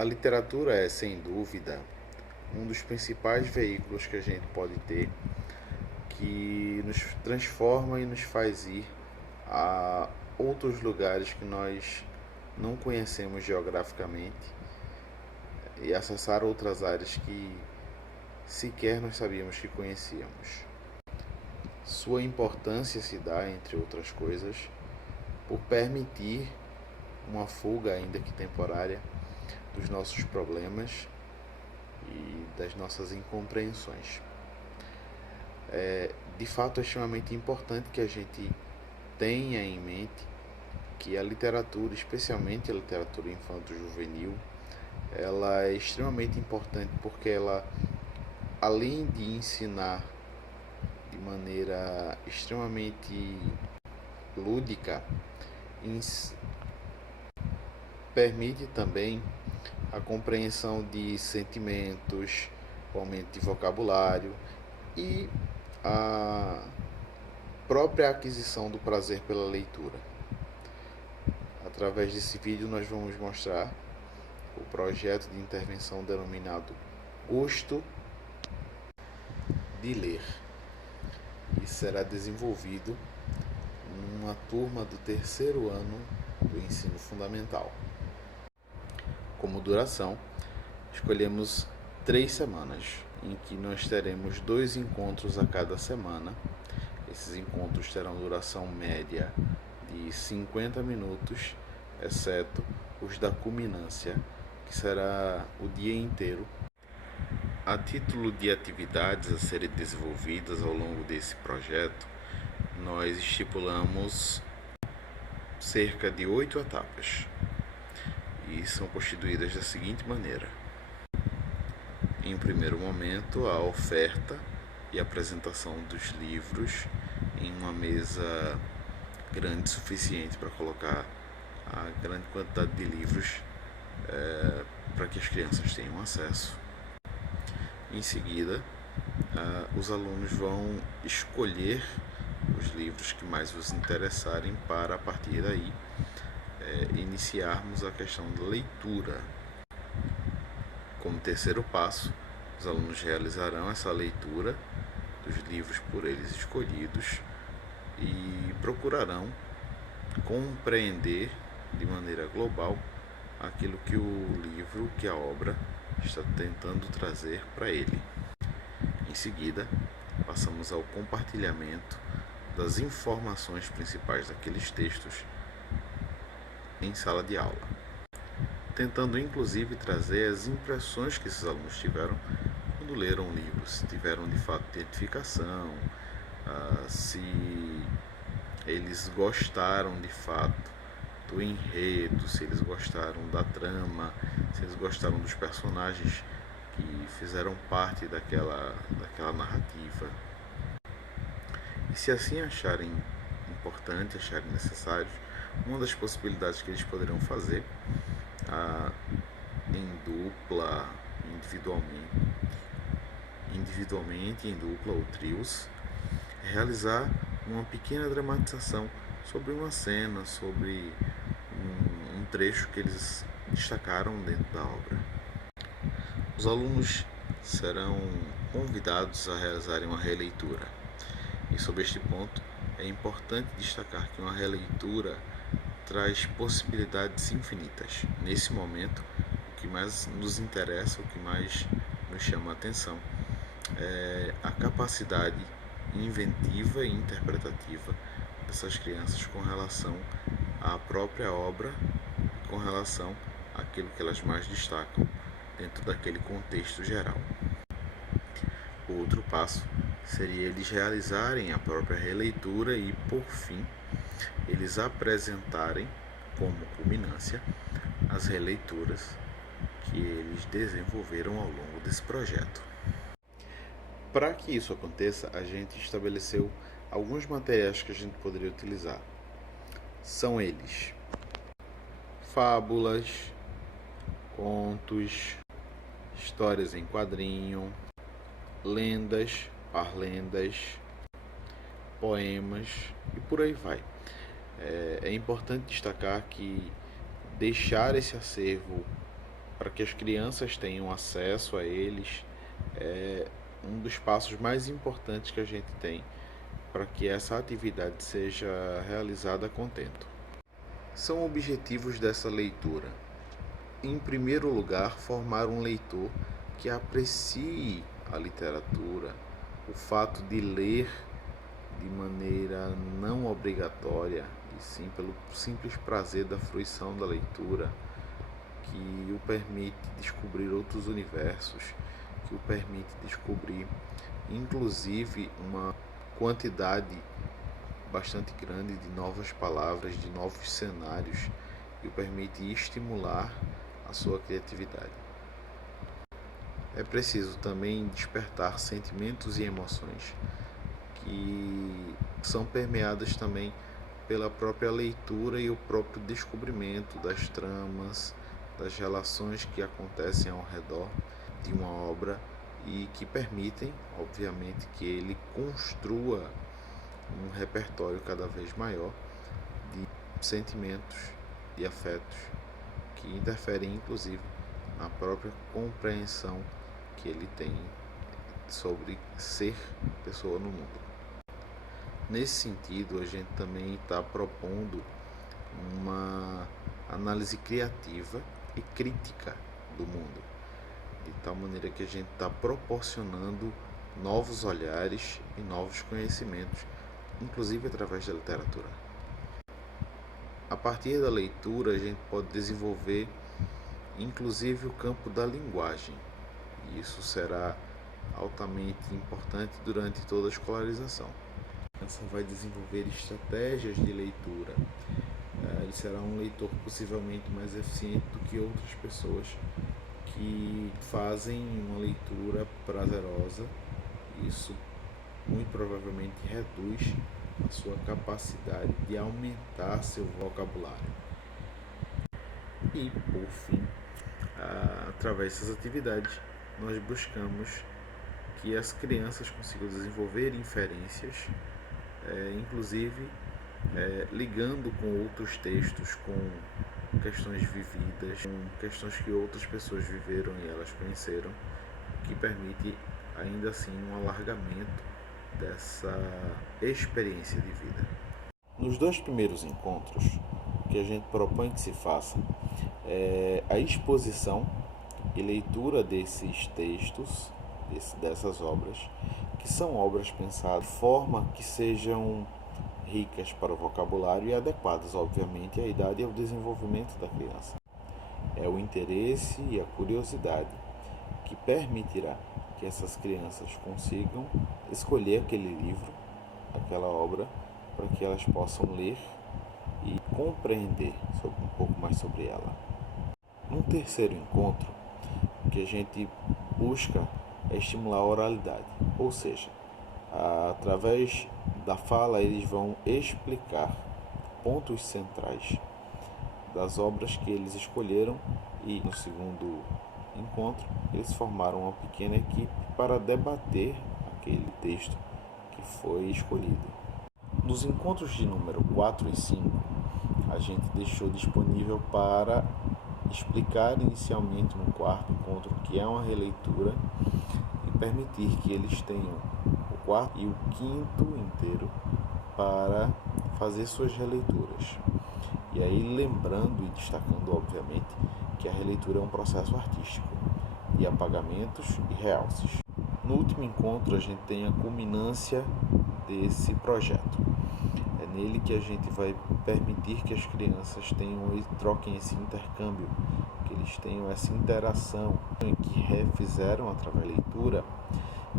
A literatura é, sem dúvida, um dos principais veículos que a gente pode ter que nos transforma e nos faz ir a outros lugares que nós não conhecemos geograficamente e acessar outras áreas que sequer nós sabíamos que conhecíamos. Sua importância se dá, entre outras coisas, por permitir uma fuga, ainda que temporária, dos nossos problemas e das nossas incompreensões. De fato, é extremamente importante que a gente tenha em mente que a literatura, especialmente a literatura infanto-juvenil, ela é extremamente importante porque ela, além de ensinar de maneira extremamente lúdica, permite também a compreensão de sentimentos, o aumento de vocabulário e a própria aquisição do prazer pela leitura. Através desse vídeo nós vamos mostrar o projeto de intervenção denominado Gosto de Ler, e será desenvolvido numa turma do terceiro ano do ensino fundamental. Como duração, escolhemos 3 semanas, em que nós teremos 2 encontros a cada semana. Esses encontros terão duração média de 50 minutos, exceto os da culminância, que será o dia inteiro. A título de atividades a serem desenvolvidas ao longo desse projeto, nós estipulamos cerca de 8 etapas e são constituídas da seguinte maneira. Em primeiro momento, a oferta e apresentação dos livros em uma mesa grande o suficiente para colocar a grande quantidade de livros para que as crianças tenham acesso. Em seguida, os alunos vão escolher os livros que mais os interessarem para, a partir daí, iniciarmos a questão da leitura. Como terceiro passo, os alunos realizarão essa leitura dos livros por eles escolhidos e procurarão compreender de maneira global aquilo que o livro, que a obra está tentando trazer para ele. Em seguida, passamos ao compartilhamento das informações principais daqueles textos em sala de aula, tentando inclusive trazer as impressões que esses alunos tiveram quando leram o livro, se tiveram de fato identificação, se eles gostaram de fato do enredo, se eles gostaram da trama, se eles gostaram dos personagens que fizeram parte daquela narrativa. E se assim acharem importante, acharem necessário, uma das possibilidades que eles poderão fazer em dupla, individualmente, em dupla ou trios, realizar uma pequena dramatização sobre uma cena, sobre um trecho que eles destacaram dentro da obra. Os alunos serão convidados a realizarem uma releitura. E sobre este ponto, é importante destacar que uma releitura traz possibilidades infinitas. Nesse momento, o que mais nos interessa, o que mais nos chama a atenção é a capacidade inventiva e interpretativa dessas crianças com relação à própria obra, com relação àquilo que elas mais destacam dentro daquele contexto geral. O outro passo seria eles realizarem a própria releitura e, por fim, eles apresentarem como culminância as releituras que eles desenvolveram ao longo desse projeto. Para que isso aconteça, a gente estabeleceu alguns materiais que a gente poderia utilizar. São eles: fábulas, contos, histórias em quadrinho, lendas, parlendas, poemas e por aí vai. É importante destacar que deixar esse acervo para que as crianças tenham acesso a eles, é um dos passos mais importantes que a gente tem para que essa atividade seja realizada a contento. São objetivos dessa leitura: em primeiro lugar, formar um leitor que aprecie a literatura, o fato de ler de maneira não obrigatória, e sim pelo simples prazer da fruição da leitura, que o permite descobrir outros universos, que o permite descobrir, inclusive, uma quantidade bastante grande de novas palavras, de novos cenários, e o permite estimular a sua criatividade. É preciso também despertar sentimentos e emoções que são permeadas também pela própria leitura e o próprio descobrimento das tramas, das relações que acontecem ao redor de uma obra e que permitem, obviamente, que ele construa um repertório cada vez maior de sentimentos, de afetos, que interferem inclusive na própria compreensão que ele tem sobre ser pessoa no mundo. Nesse sentido, a gente também está propondo uma análise criativa e crítica do mundo, de tal maneira que a gente está proporcionando novos olhares e novos conhecimentos, inclusive através da literatura. A partir da leitura, a gente pode desenvolver inclusive o campo da linguagem, e isso será altamente importante durante toda a escolarização. A criança vai desenvolver estratégias de leitura. Ele será um leitor possivelmente mais eficiente do que outras pessoas que fazem uma leitura prazerosa. Isso muito provavelmente reduz a sua capacidade de aumentar seu vocabulário. E, por fim, através dessas atividades, nós buscamos que as crianças consigam desenvolver inferências, inclusive ligando com outros textos, com questões vividas, com questões que outras pessoas viveram e elas conheceram, que permite ainda assim um alargamento dessa experiência de vida. Nos 2 primeiros encontros, o que a gente propõe que se faça é a exposição e leitura desses textos, dessas obras, que são obras pensadas de forma que sejam ricas para o vocabulário e adequadas, obviamente, à idade e ao desenvolvimento da criança. É o interesse e a curiosidade que permitirá que essas crianças consigam escolher aquele livro, aquela obra, para que elas possam ler e compreender um pouco mais sobre ela. No terceiro encontro, o que a gente busca é estimular a oralidade, ou seja, através da fala eles vão explicar pontos centrais das obras que eles escolheram, e no segundo encontro eles formaram uma pequena equipe para debater aquele texto que foi escolhido. Nos encontros de número 4 e 5, a gente deixou disponível para explicar inicialmente no quarto encontro o que é uma releitura e permitir que eles tenham o quarto e o quinto inteiro para fazer suas releituras. E aí lembrando e destacando, obviamente, que a releitura é um processo artístico de apagamentos e realces. No último encontro, a gente tem a culminância desse projeto. É nele que a gente vai permitir que as crianças tenham e troquem esse intercâmbio, que eles tenham essa interação, que refizeram através da leitura,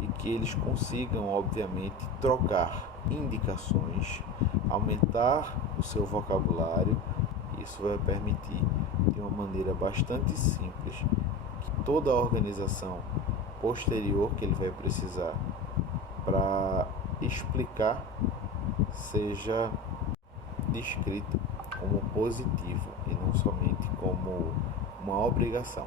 e que eles consigam, obviamente, trocar indicações, aumentar o seu vocabulário. Isso vai permitir, de uma maneira bastante simples, que toda a organização posterior que ele vai precisar para explicar seja descrita como positiva e não somente como uma obrigação.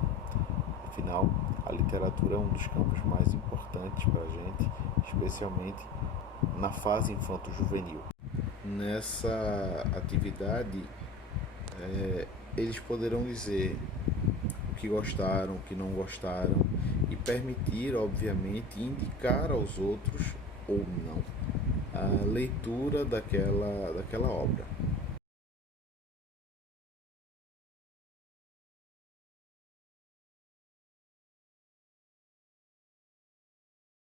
Afinal, a literatura é um dos campos mais importantes para a gente, especialmente na fase infanto-juvenil. Nessa atividade, eles poderão dizer o que gostaram, o que não gostaram, e permitir, obviamente, indicar aos outros ou não a leitura daquela obra.